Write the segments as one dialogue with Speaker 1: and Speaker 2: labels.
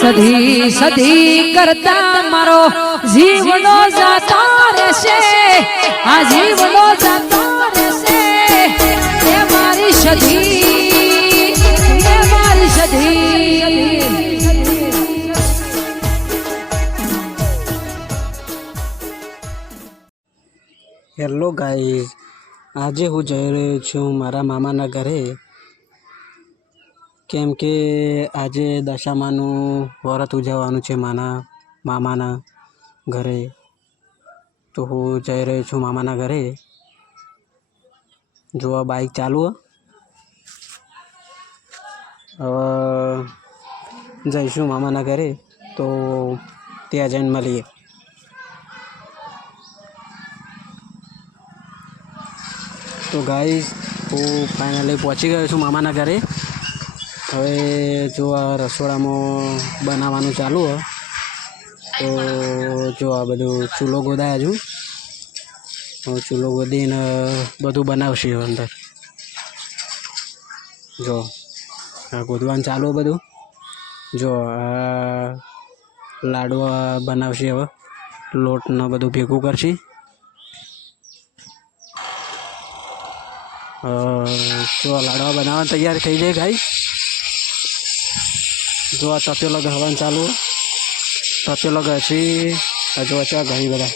Speaker 1: સધી સધી કરતા મારો જીવનો જાતો રહેશે. આ જીવનો જાતો રહેશે. એ મારી સધી એ મારી સધી
Speaker 2: હેલો ગાઈઝ આજે હું જઈ રહ્યો છું મારા મામાના ઘરે. કેમ કે આજે દશામાનું વ્રત ઉજવવાનું છે માના મામાના ઘરે તો હું જઈ રહ્યો છું મામાના ઘરે જો આ બાઈક ચાલુ હે. હવે જઈશું મામાના ઘરે તો ત્યાં જઈને મળીએ તો ગાઈઝ હું ફાઇનલી પહોંચી ગયો છું મામાના ઘરે હવે જો આ રસોડામાં બનાવવાનું ચાલુ હોય તો જો આ બધું ચૂલો ગોદાય હવે ચૂલો ગોદીને બધું બનાવશે અંદર. જો, આ ગોદવાનું ચાલુ હે બધું. જો, આ લાડવા બનાવશે હવે. લોટને બધું ભેગું કરશે. જો લાડવા બનાવવાની તૈયાર થઈ જાય ગાઈ જો આ તપેલો ગહવાનું ચાલુ તપેલો ઘસી આ જો ચા ઘણી બધા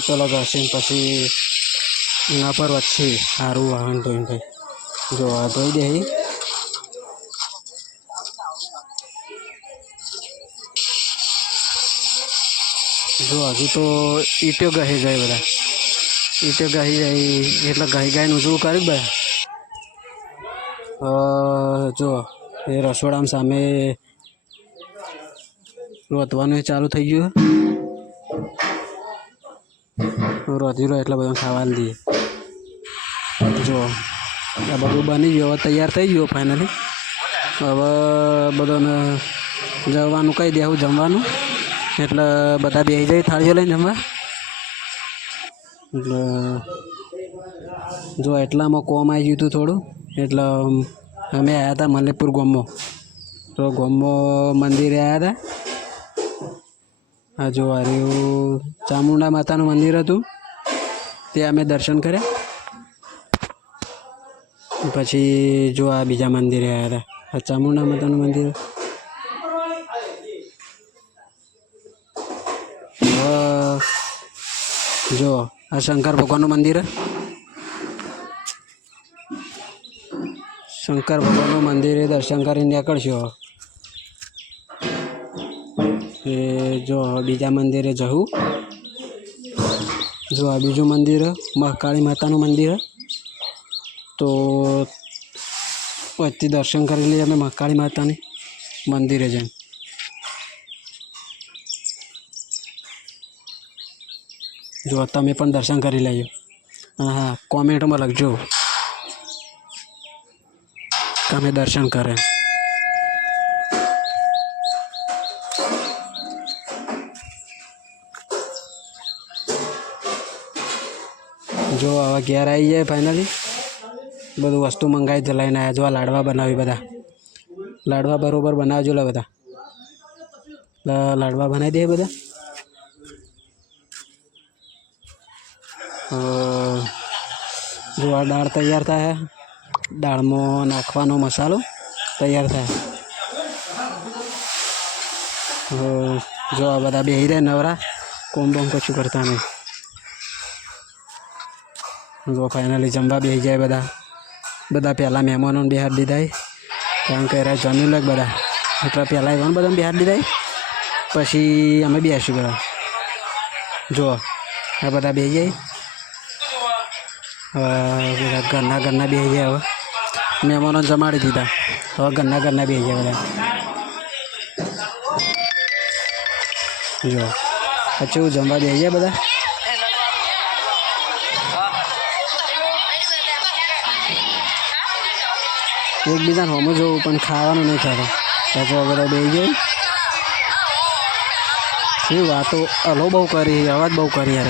Speaker 2: તપેલો ઘસીને પછી એના પર વચ્ચે સારું વાહન ધોઈને ભાઈ જો આ ધોઈ દે અહીં. જો હજુ તો ઈટો ગહી જાય બધા ઈટો ગહી જાય એટલે ગહી ગાઈને ઉજવું કર્યું બધા અ, જો, એ રસોડામાં સામે રોતવાનું ચાલુ થઈ ગયું રોતી રહ્યો એટલે બધું ખાવાનું દઈએ. જો, આ બધું બની ગયું, હવે તૈયાર થઈ ગયું ફાઇનલી હવે બધાને જવાનું કહી દેવું જમવાનું. એટલે બધા બે જાય, થાળીઓ લઈને જમવા. એટલે, જો, એટલામાં કોમ આવી ગયું હતું થોડું. એટલે, અમે આવ્યા હતા મલેપુર ગામમાં તો ગામમાં મંદિરે આવ્યા હતા. જો રહ્યું ચામુંડા માતાનું મંદિર હતું. ત્યાં અમે દર્શન કર્યા. પછી જો આ બીજા મંદિરે આવ્યા હતા. આ ચામુંડા માતાનું મંદિર. જો આ શંકર ભગવાનનું મંદિર. શંકર ભગવાનનું મંદિરે દર્શન કરીને નીકળશો. એ જો બીજા મંદિરે જવું. જો આ બીજું મંદિર, મહાકાળી માતાનું મંદિર, તો પછી દર્શન કરી લઈએ અમે મહાકાળી માતાની મંદિરે જઈને. જો તમે પણ દર્શન કરી લેજો. હા કોમેન્ટમાં લખજો. કે અમે દર્શન કરે જો હવે ઘેર આવી જાય ફાઇનલી બધું વસ્તુ મંગાવી તો લઈને આવ્યા જો આ લાડવા બનાવી બધા લાડવા બરોબર બનાવજો લે બધા લે લાડવા બનાવી દે બધા અ, જો આ દાળ તૈયાર થાય દાળમાં નાખવાનો મસાલો તૈયાર થાય. જો આ બધા બેહી રહે નવરા, કોમ બોમ કશું કરતા નહીં. જો ફાઇનલી જમવા બેસી જાય બધા. બધા પહેલાં મહેમાનોને બિહાર દીધા કારણ કે એરા જમી લે બધા. એટલા પહેલાં એવાનું બધા બિહાર દીધા પછી અમે બેસીશું બધા. જો, આ બધા બેસી જાય. ઘરના ઘરના બેસી જાય હવે. મહેમાનો જમાડી દીધા. હવે ઘરના ઘરના બે જાય બધા જો પછી હું જમવા બે જાય બધા? એકબીજાને હોમો જોવું, પણ ખાવાનું નહીં ખાતા. પછી બધા બે જાય શું વાતો હલો બહુ કરી, અવાજ બહુ કરી યાર.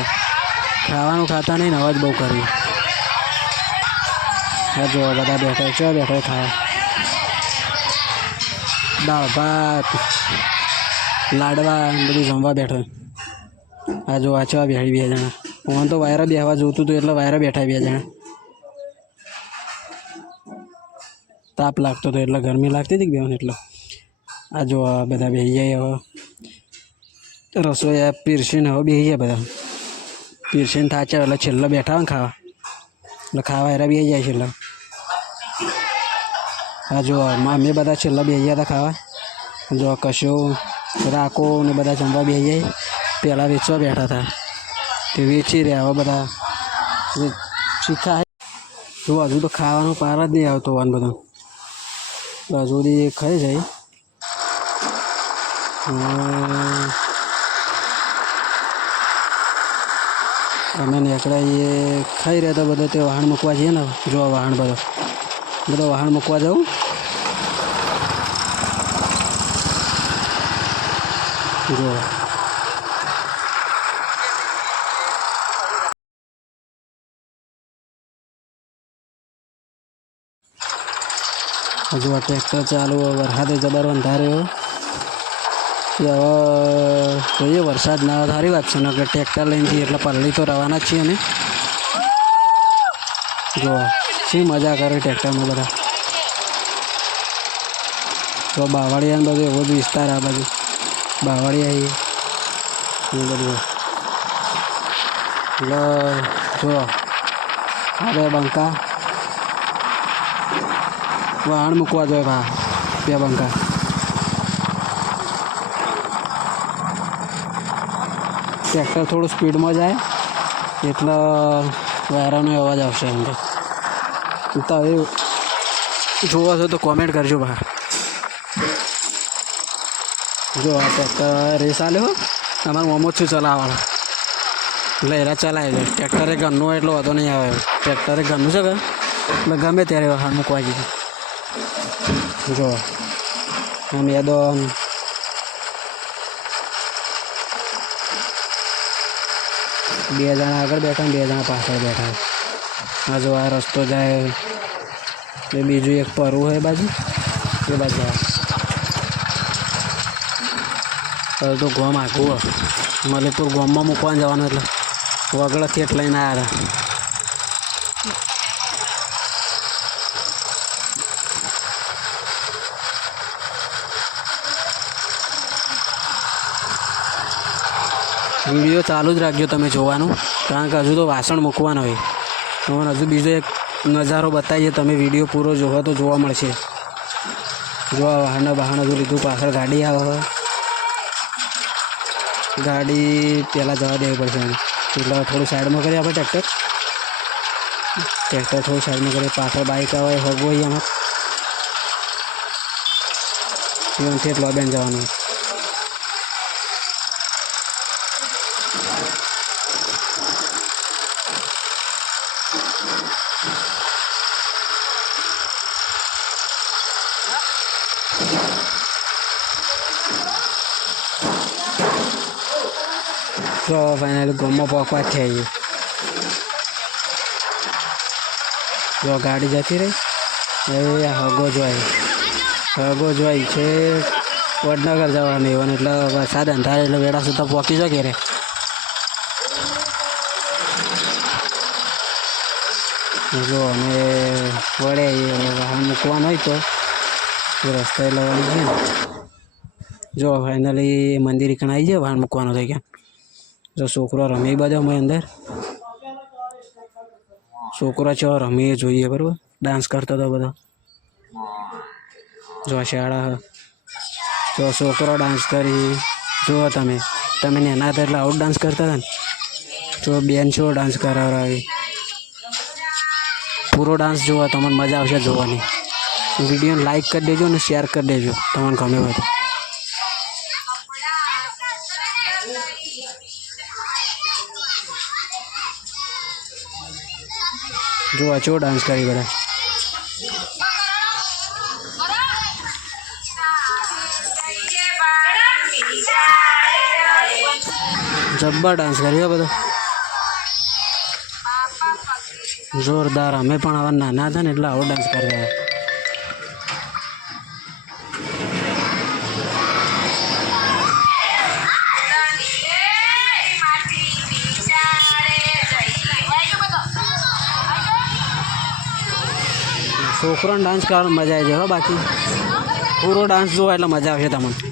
Speaker 2: ખાવાનું ખાતા નહીં ને અવાજ બહુ કરી. હા જો બધા બેઠા છે બેઠા ખાવા દાળ ભાત લાડવા ને બધું જમવા બેઠો આ જો વાંચવા બેઠી બે જણા હું તો વાયરા બેહવા જોતું હતું એટલે વાયરા બેઠા બે જણા તાપ લાગતો હતો એટલે ગરમી લાગતી હતી બેન એટલે આ જો આ બધા બેસી જાય હવે રસોઈ આ પીરસીને હવે બેસી જાય બધા પીરસીને થાચે એટલે છેલ્લે બેઠા હોય ને ખાવા એટલે ખાવા એરા બેસી જાય છેલ્લા આ જો અમે બધા છેલ્લા બે હતા ખાવા. જો કશો રાખો ને બધા જમવા બે જાય પહેલાં વેચવા બેઠા હતા. તે વેચી રહ્યા હવે બધા. શીખા. જો હજુ તો ખાવાનો પાર જ નહીં આવતો વાન બધો. હજુ સુધી ખાઈ જાય અમે અમે નીકળાઈએ, ખાઈ રહ્યા તો બધો તે વાહન મૂકવા જઈએ ને, જો વાહન બધો. બધો વાહન મૂકવા જાઉં જો હજુ આ ટ્રેક્ટર ચાલુ હોય, વરસાદે જબર અંધાર્યો કે હવે જોઈએ વરસાદ ના આવે સારી વાત છે ને કે ટ્રેક્ટર લઈને જઈએ એટલે પલ્લી તો રવાના જ છીએ ને જો શી મજા કરે ટ્રેક્ટરમાં બધા તો બાવળિયા બધું એવો જ વિસ્તાર આ બાજુ બાવળિયા એ બધું એટલે જો અરે બંકા વાહણ મૂકવા જોઈએ ભા બે બંકા ટ્રેક્ટર થોડું સ્પીડમાં જાય એટલે વાયરાનો અવાજ આવશે અંદર તો હવે જોવો છો તો કોમેન્ટ કરજો બહાર જો આ ટ્રેક્ટર રેસ આલ્યો અમારે મોમો જ છું ચલાવવાનો એટલે એરા ચલાવે છે ટ્રેક્ટરે ઘરનું એટલો વધો નહીં આવે ટ્રેક્ટરે ઘરનું છે કે એટલે ગમે ત્યારે વાહન મૂકવા જઈએ જો આ મેદન બે જણા આગળ બેઠા ને બે જણા પાછળ બેઠા આ જો આ રસ્તો જાય. એ બીજું એક પરવું હોય બાજુ. એ બાજુ હવે તો ગોમ આખું હોય. મલેપુર ગોમમાં મૂકવા જવાનું એટલે વગડથી એટલે લઈને આવ્યા વીડિયો ચાલુ જ રાખજો તમે જોવાનું. કારણ કે હજુ તો વાસણ મૂકવાનું હોય. તમને હજુ બીજો એક નજારો બતાવીએ. તમે વીડિયો પૂરો જોવો તો જોવા મળશે. જો આ વાહન બહાણ હજુ લીધું. પાછળ ગાડી આવે ગાડી પહેલાં જવા દેવી પડશે એટલે થોડું સાઈડમાં કરીએ આપણે ટ્રેક્ટર. ટ્રેક્ટર થોડું સાઈડમાં કરીએ. પાછળ બાઇક આવે, હગવો એમાં. એમાંથી એટલો બેન જવાનું. તો ફાઇનલ ગમમાં પહોંચવા જ થઈ જો ગાડી જતી રહી એ હગો જોઈ હગો જોઈ છે વડનગર જવાનું અને એટલે વરસાદ અંધારે એટલે વેળા સુધી પહોંચી શકે રે જો અમે આવીએ વાહન મૂકવાનું હોય તો રસ્તા છે વળી ને જો ફાઇનલી મંદિર કણ આવી જાય વાહન મૂકવાનું થઈ ગયા જો છોકરો રમે બધા અમે અંદર છોકરો છો રમે એ જોઈએ બરાબર ડાન્સ કરતો હતો બધો જો આ શાળા જો છોકરો ડાન્સ કરી જુઓ તમે તમે નાના હતા એટલે આઉટ ડાન્સ કરતા હતા ને જો બેન છો ડાન્સ કરાવડાવી પૂરો ડાન્સ જુઓ તમને મજા આવશે જોવાની વિડીયોને લાઈક કરી દેજો અને શેર કરી દેજો તમને ગમે હોય જો આ ચો ડાન્સ કરી બધા? જબ્બર ડાન્સ કર્યો બધો. જોરદાર. અમે પણ આવા નાના હતા ને, એટલે આવો ડાન્સ કરી છોકરોને ડાન્સ કરવાનો મજા આવી જાય હો બાકી. પૂરો ડાન્સ જોવા એટલે મજા આવશે તમને.